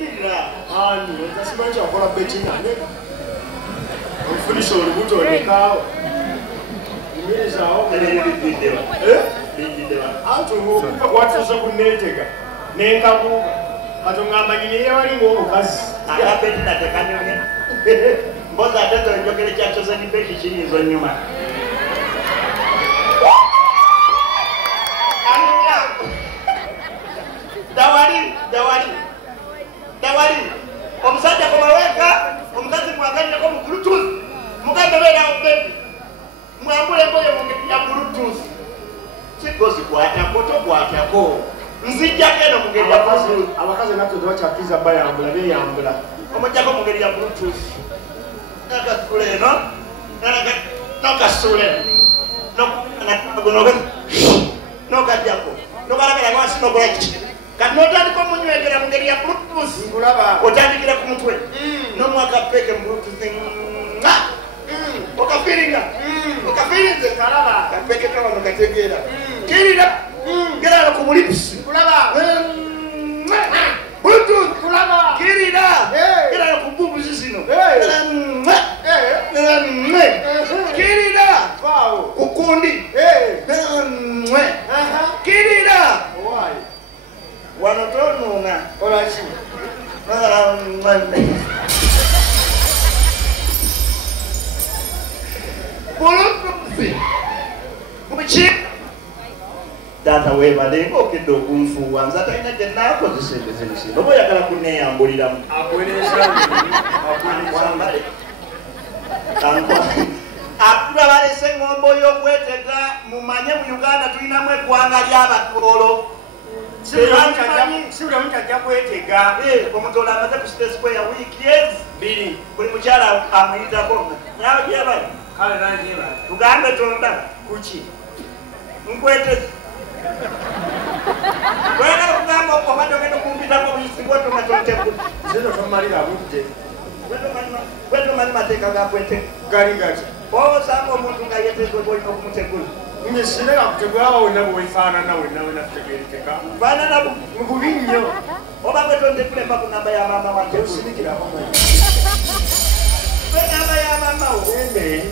Ani, utasimamisha kwa Bettina. Mfundisho ulibuto nikao. Imiri zao video. Video. Auto watu zo kuneteka. Nenga ku katongamba nyine wali ngo kazi. Akapenda tekane. Mboza atato njokele chacho za nipeki chini zo nyuma. Dawari. Omusajja komaweka, omukazi mwagalira ko mu Bluetooth. Mugambe bera obebi. Mwambule boye mu ya Bluetooth. Kikozi kwata koto kwata ko. Nzijja keno mugeri ya Bluetooth. Abakazi natto tebakyakkiza bayambula beyambula. Omujja ko mugeri ya Bluetooth. Naka kule no. Naka sule. No kajjako. No balagala mwasi no break. Kanotandi ko munywegera mungeri ya Bluetooth. Ngulaba. Otandikira ku mutwe. No mwaka peke Bluetooth. Okafiringa. Okafirinze kalaba. Kapeke kama mukategera. Kirira. Gerala ku lips. Ngulaba. Bluetooth kulaba. Kirira. Gerala ku bubu zino. Kirira. Wow. Kukundi. Kirira. Why? Wanotonuna olachi Bulukuzi kubichi data weba lengo kidogo mfuwa nzata ina jenako zisebezesi lobo yakala kuneya ambulira akwelesha akura bale sengombo yo kwetega mumanye mu Uganda tulina mwe kwanga lyabatolo Siura mchajia kwetega Komutola amaze ku State Square ya wiki yes bili kuli muchala amuyita konga nyawe jeba kale na jeba tugambe tonda kuchi mkwete Bwana kugamba ko badogenda kumpita ko bisingo to matonte zero tomalira budde weto mali mateka ga kwete gari gachi sango muntu ngayetezwe boyi ko kumutegula Mimi sinera kutegwa wona boyifana nawe nategerekeka. Bana nabo mukubinyo. Oba betonde kule mpa kunamba ya mama wanje usinikira mama. Namba ya mama uende.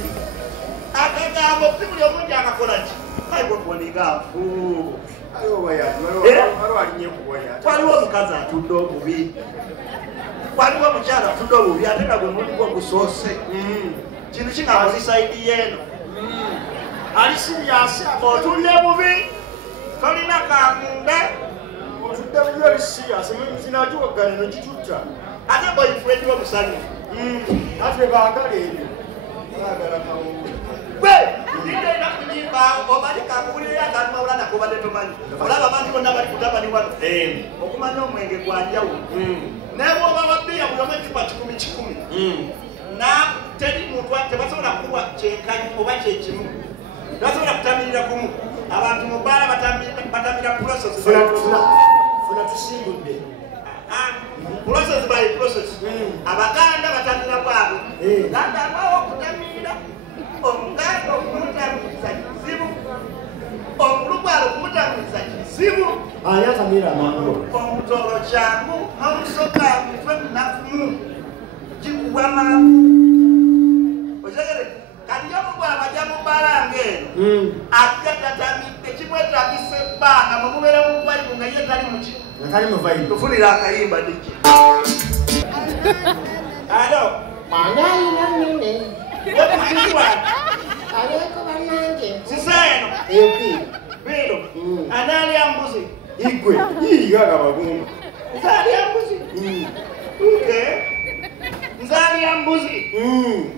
Akagabo kimuli omunja akakola ki. Ayo boniga fu. Ayo waya. Maro alinye kuboya. Waliwo mukazi atuddo obubi. Waliwo mukyala atuddo obubi ate nagwe muli gwo kusose. Kintu kingakozesa idi yeno. Alisi yasi otunde bubi kolina kamunda otunde bubi alisi yasi mzina ajuwa gani no jituta ate boyfriend wa musani ate bagale bagala kamunda we ndinde na kunyimba obali kamulira kandi Maulana ko baleto mani olaba bantu konna bali kutaba ni wano okumanya omwenge gwanjawo nebo bababbiya bulome kipa 10 na tedi muntu ate basobola kuwa kyenkanyi oba kyekimu Nasobola kutamira kumu abantu mubala batamira process funa tusimbudde process by process abaganda batamira kwabo ganda bawo kutamira omuganda okumutamiriza kizibu omulugwalo okumutamiriza kizibu ayatamira mango omutolo kyangu omusoka mutwe nafumu kikuwama ojagere kati yomugwala bajamu balange akatatami ekimweta kisebanga mumubera mu Bible nga ye tali muki natali mu Bible tufulira akayimba diki alo mangai namine yokuzwa aleko banange siseno epi bero anali ambuzi igwe yigaga bagumba nzali ambuzi Nzali ambuzi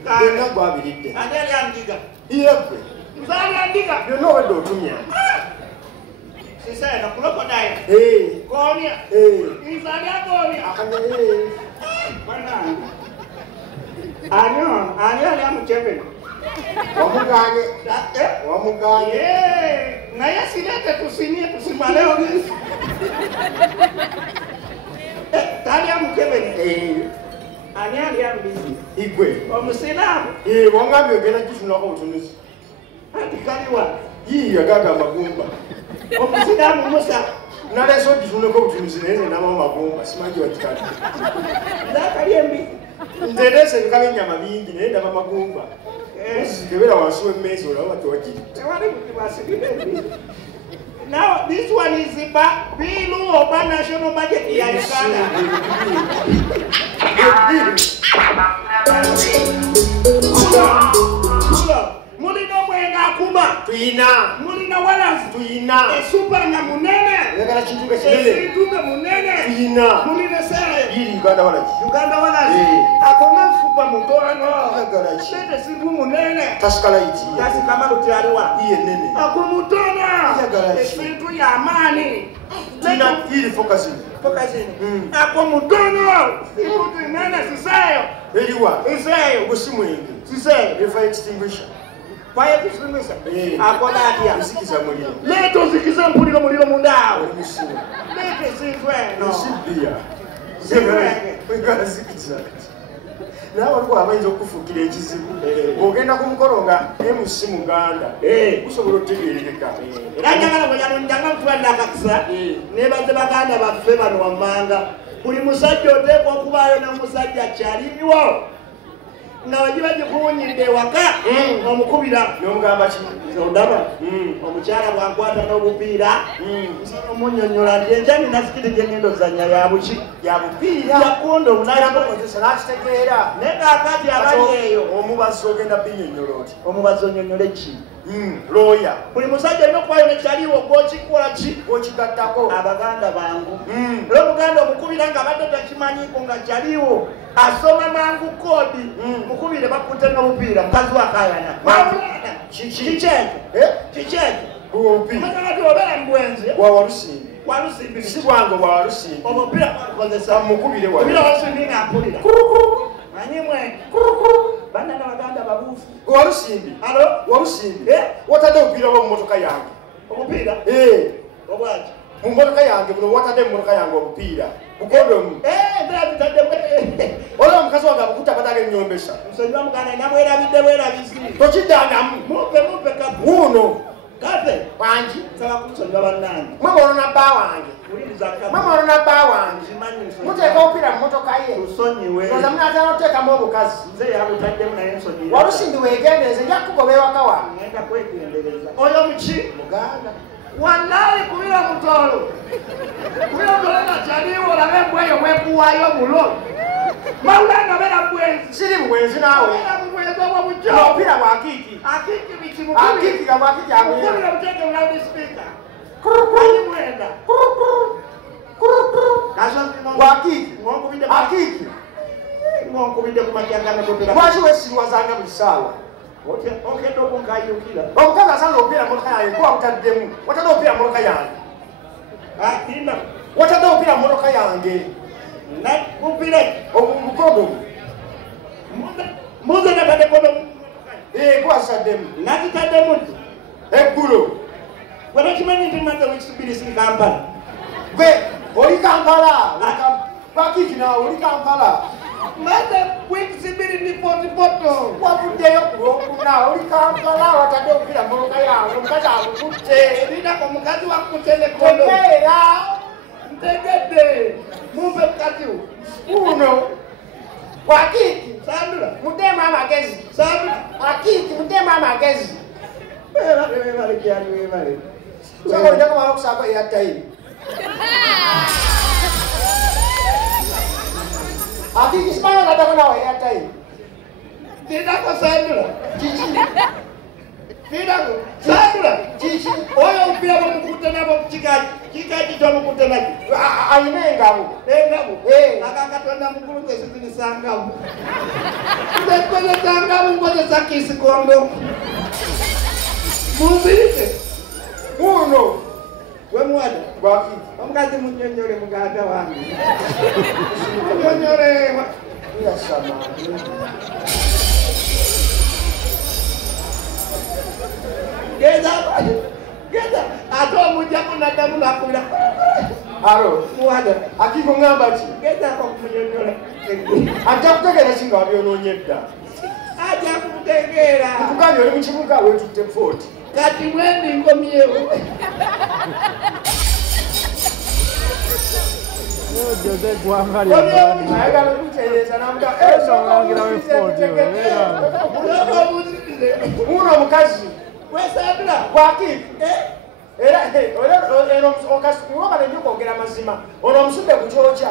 Kena gwabilidde Adeli andiga Yekwe Nzali andiga Yono wedo otumya Sisena crocodile Konya Nzali akonya Akanya Bana Anyo ali amuchepeni Wamuganye Wamuganye Naya sinete tusimaleo Tani amukebeni Ani ali ambizi igwe omusinamu wangambi ogenda kifunako obutunuzi anti kaliwa yiya gaga magumba omusinamu musa Nale so dituneko butunizireze nama magomba simaji watikati. Ndakali embi. Nderese bikabe nyama bingi ne ndaba magomba. Sikebera wasuwe mmezo la watu wajiri. Tewali kutibasi. Now this one is the bill of national budget ya Uganda. Mulina mwenga kuba tuina mulina walanzi tuina super na munene yakala chintuka chile chintuka munene tuina mulina sere yiri Uganda walanzi akona super mutoro yakala chi chete sibu munene tasikala iti tasikama lutiariwa iye nene akumutona yakala chi esintu ya amani tuina yiri focusing akumutona ibuti nene sisayo eliwa sisayo gusimwenge sisayo fire extinguisher Fire extinguisher. Akola adia. Usikiza muliro. Leto usikiza muliro mundao. Usikiza. Leto sizwe. No. Usibia. Ngala sikiza. Na walikuwa abayinza okufukira ekizibu. Ogenda kumukoronga MC Muganda. Usobola otegeereka. Era njagala njagala kutwalira akakisa. Nebaze baganda baffe bano wammanga. Buli musajja oteekwa okubaayo n'omusajja kyaliwo. Na wajiba jikunyinde waka omukubira nomugamba ki ndaba omukyala bwankwata n'obupiira omunyonyola nti enjani nasikiri gyengendo zanya ya buki ya bupiira yakondo obunayakozesa nakitegeera nekakati abali eyo omubazi ogenda binyonyola oti omubazi onyonyole ki looya buli musajja olina okubayo nekyaliwo gwokikola ki gwokigattako abaganda bangu era omuganda omukubira nga badde takimanyiko nga kyaliwo asoma mangu kodi mukubire bakutte n'obupiira mukazi wakayana Maulana kikyeke obupiira obera mbwenzi walusimbi si bwange walusimbi obupiira kwakozesa mukubire obupiira walusimbi ng'ampulira manyi mwenge bana n'abaganda babuufu walusimbi walusimbi watadde obupiira bwo mu motoka yange obupiira obwaki mu motoka yange buno watadde mu motoka yange obupiira bukondomu olaba omukazi wange abukuta bataga ennyombesa musonyiwa muganda namwerabidde bwerabizi tokiddangamu mupe kapu wuuno kate wangi nsaba kumusonyiwa bannange mwama olona bba wange mwama olona bba wange muteeka obupiira mu motoka ye tusonyiwe oza munaatana oteekamu obukazi nze yabutaddemu naye nsonyiwa walusimbi weegendereze nja kukugoba ewaka wange ngenda kwegendereza oyo muki muganda wallahi kubira mutolo kubira mutolo nakyaliwo olabe embweyo bwekuwaayo mulo Maulana bera bwenzi siri bwenzi naawe bwenzi obwo bujjo obupiira bwakiki akiki biki akiki ga bwakiki mukubira buteke mu loudspeaker ayi mwenda bwakiki akiki ngonkubidde ku makyagano gobera lwaki wesiriwazanga buli ssaawa okenda okunkayukira omukazi asanga obupiira motoka yange kuba butaddemu watadde obupiira motoka yange watadde obupiira motoka yange obukodomu muze natadde kodomu kuwazisaddemu nazitaddemu eggulo wanakimanyi nti maze wikisubiri siri Kampala gwe oli Kampala bakiki nawe oli Kampala maze wikisubiri ni potipoto wavuddeyo ku lwokuna oli Kampala watadde obupiira motoka yange omukazi abukutte ebinako omukazi wakutte nekodo tegeera ntegedde mumpe mukazi uno wakiki sandula muddemu amagezi sandula akiki muddemu amagezi webale kyali webale soko olideko mala okusaako eyatayimu akiki simanyi ogatako nawe eyatayimu ndinako sandula kiki ndinako sandula kiki oyo omupiira bamukutte nabo kikaki kyomukutte naki ayina engabo akakatonda mukulu kesizinisangamu nkozesangabo nkozesa kisikondo munzirike uno wemwada bwaki omukazi munyonyole muganda wange munyonyole yasama geza ate omujjaku naddamu nakubira alo mwada akiko ngamba ki gezako okumunyonyola ajja kutegeera ki nga wabyonoonye dda ajja kukutegeera nkugambye oli mu kibuga wetutte 40 kati mwendi ngomyewo Uno mukazi wesabira kwaki era okasukuwa bale nyokogera mazima ono musudde kuchocha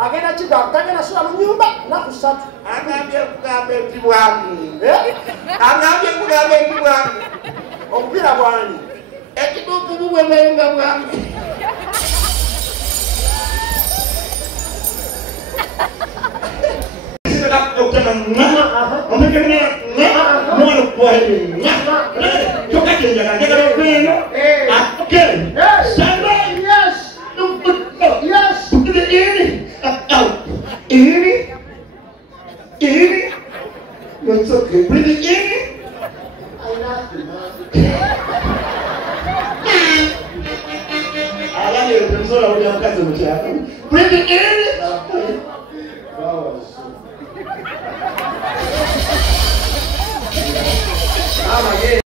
agenda chiga kagenda sura mu nyumba na kusatu angambye kugambe tibwangi angambye kugambe tibwangi okupira bwani ekiduku bubwe mwenga bwangi It's okay. Breathe it in. Breathe it in.